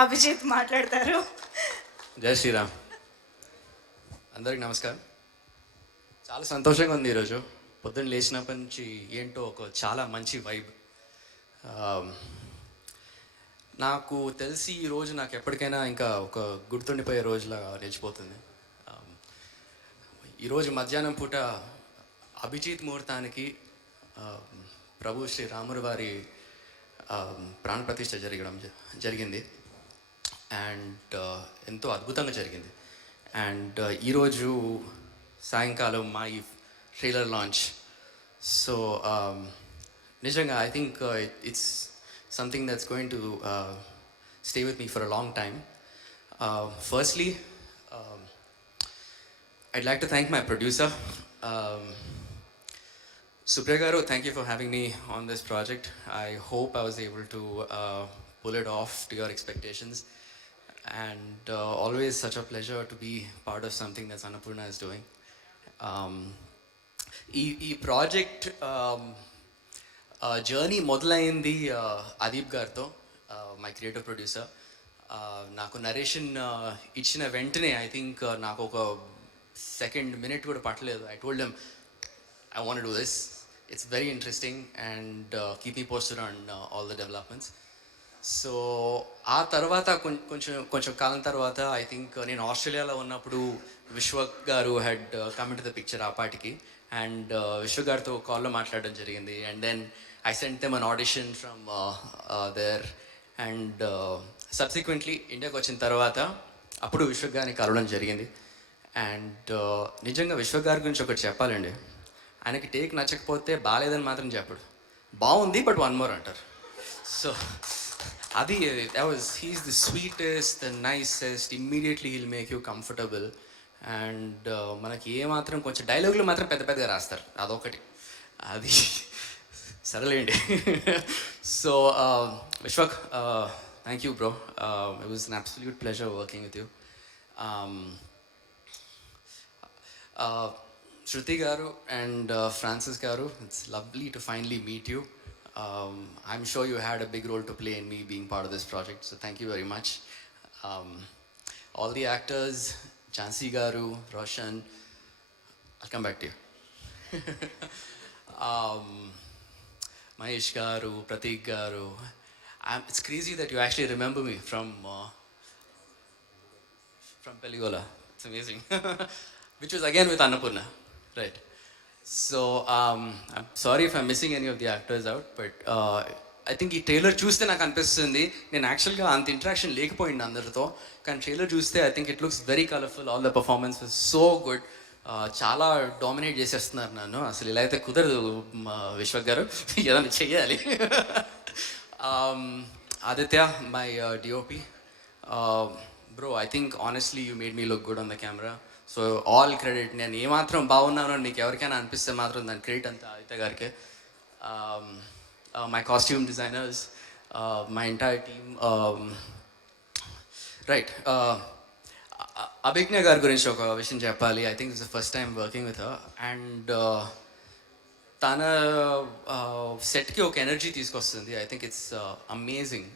అభిజిత్ మాట్లాడతారు. జై శ్రీరామ్. అందరికి నమస్కారం. చాలా సంతోషంగా ఉంది ఈరోజు. పొద్దున్న లేచినప్పటి నుంచి ఏంటో ఒక చాలా మంచి వైబ్. నాకు తెలిసి ఈరోజు నాకు ఎప్పటికైనా ఇంకా ఒక గుర్తుండిపోయే రోజులా నిలిచిపోతుంది. ఈరోజు మధ్యాహ్నం పూట అభిజిత్ ముహూర్తానికి ప్రభు శ్రీ రాముల వారి ప్రాణప్రతిష్ఠ జరిగింది. అండ్ ఎంతో అద్భుతంగా జరిగింది. అండ్ ఈరోజు సాయంకాలం మా ఈ ట్రైలర్ లాంచ్. సో నిజంగా I think it's something that's going to stay with me for a long time. Firstly I'd like to thank my producer, Supriya Garu. Thank you for having me on this project. I hope I was able to pull it off to your expectations. And always such a pleasure to be part of something that Annapurna is doing. ఈ project journey మొదలైంది అదీప్ గారితో, my creative producer. నాకు నరేషన్ ఇచ్చిన వెంటనే I think నాకు ఒక second minute కూడా పట్టలేదు. I told them I want to do this. It's very interesting and keep me posted on all the developments. So ఆ తర్వాత కొంచెం కాలం తర్వాత ఐ థింక్ నేను ఆస్ట్రేలియాలో ఉన్నప్పుడు విశ్వక్ గారు had come to the picture ఆ పాటికి. అండ్ విశ్వక్ గారితో కాల్లో మాట్లాడడం జరిగింది. And then I sent them an audition from there. And subsequently ఇండియాకి వచ్చిన తర్వాత అప్పుడు విశ్వక్ గారిని కలవడం జరిగింది. అండ్ నిజంగా విశ్వక్ గారి గురించి ఒకటి చెప్పాలండి. ఆయనకి టేక్ నచ్చకపోతే బాగాలేదని మాత్రం చెప్పడు, బాగుంది బట్ వన్ మోర్ అంటారు. సో అది he's the sweetest, the nicest. Immediately he'll make you comfortable. And మనకి ఏమాత్రం కొంచెం డైలాగులు మాత్రం పెద్ద పెద్దగా రాస్తారు, అదొకటి. అది సరేలేండి. సో Vishwak, thank you bro. It was an absolute pleasure working with you. Shruti Garu and Francis Garu, it's lovely to finally meet you. I'm sure you had a big role to play in me being part of this project, so thank you very much. All the actors, Jhansi Garu, Roshan, I'll come back to you. Mahesh Garu, Pratik Garu. It's crazy that you actually remember me from Peligola. It's amazing. Which was again with Annapurna, right? So I'm sorry if I'm missing any of the actors out, but I think ఈ ట్రైలర్ చూస్తే నాకు అనిపిస్తుంది నేను యాక్చువల్గా అంత ఇంటరాక్షన్ లేకపోయింది అందరితో, కానీ ట్రైలర్ చూస్తే I think it looks very colourful. All the performance was so good. చాలా డామినేట్ చేసేస్తున్నారు నన్ను. అసలు ఇలా అయితే కుదరదు విశ్వక్ గారు, ఏదైనా చెయ్యాలి. Aditya, my DOP, bro, I think honestly you made me look good on the camera. So all credit. నేను ఏమాత్రం బాగున్నానో మీకు ఎవరికైనా అనిపిస్తే మాత్రం దాని క్రెడిట్ అంతా ఆదిత్య గారికి. My costume designers, my entire team. Right, Abhigna గారి గురించి ఒక విషయం చెప్పాలి. I think it's the first time working with her. And తన సెట్కి ఒక ఎనర్జీ తీసుకొస్తుంది. I think it's amazing.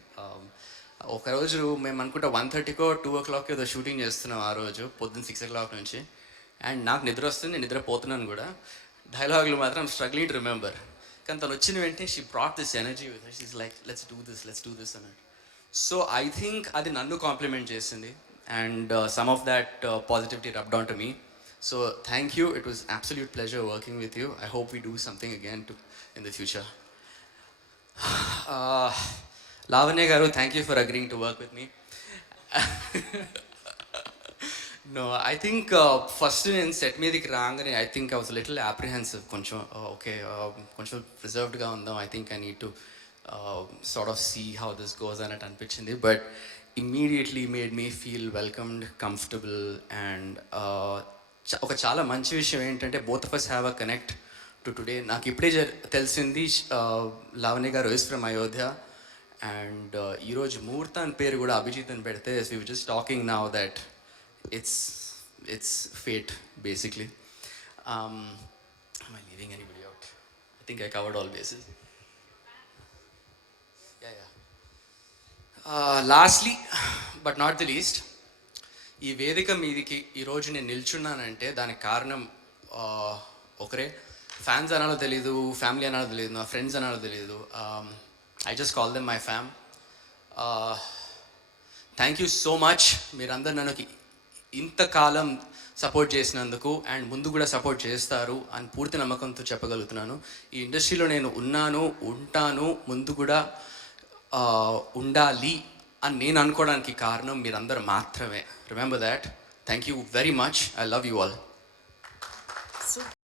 ఒకరోజు మేము అనుకుంటా 1:30కో 2 o'clock ఏదో షూటింగ్ చేస్తున్నాం ఆ రోజు, పొద్దున్న 6 o'clock నుంచి. అండ్ నాకు నిద్ర వస్తుంది, నేను నిద్రపోతున్నాను కూడా. డైలాగులు మాత్రం స్ట్రగ్లింగ్ టు రిమెంబర్. కానీ తను వచ్చిన వెంటనే she brought this energy with her. She's like let's do this అన్నట్టు. సో ఐ థింక్ అది నన్ను కాంప్లిమెంట్ చేసింది. And some of that positivity rubbed on to me. So thank you. It was absolute pleasure working with you. I hope we do something again in the future. Lavanya Garu, thank you for agreeing to work with me. No, I think first నేను set మీదకి రాగానే I think I was little apprehensive. కొంచెం okay, కొంచెం రిజర్వ్డ్గా ఉందాం. I think I need to sort of see how this goes అన్నట్టు అనిపించింది. But immediately made me feel welcomed, comfortable. And ఒక చాలా మంచి విషయం ఏంటంటే both of us have a connect to today. నాకు ఇప్పుడే తెలిసింది లావణ్య గారు ఇస్ ఫ్రమ్ అయోధ్య. అండ్ ఈరోజు ముహూర్తాన్ పేరు కూడా అభిజిత్ అని పెడితే we were just talking now that it's fate basically. Am I leaving anybody out? I think I covered all bases. Yeah. Lastly, but not the least, ఈ వేదిక మీదికి ఈరోజు నేను నిల్చున్నానంటే దానికి కారణం ఒకరే. ఫ్యాన్స్ అనాలో తెలీదు, ఫ్యామిలీ అనాలో తెలియదు, నా ఫ్రెండ్స్ అనాలో తెలియదు. I just call them my fam. Thank you so much. మీరందరూ నన్ను ఇంతకాలం సపోర్ట్ చేసినందుకు అండ్ ముందు కూడా సపోర్ట్ చేస్తారు అని పూర్తి నమ్మకంతో చెప్పగలుగుతున్నాను. ఈ ఇండస్ట్రీలో నేను ఉన్నాను, ఉంటాను, ముందు కూడా ఉండాలి అని నేను అనుకోవడానికి కారణం మీరందరూ మాత్రమే. Remember that. Thank you very much. I love you all.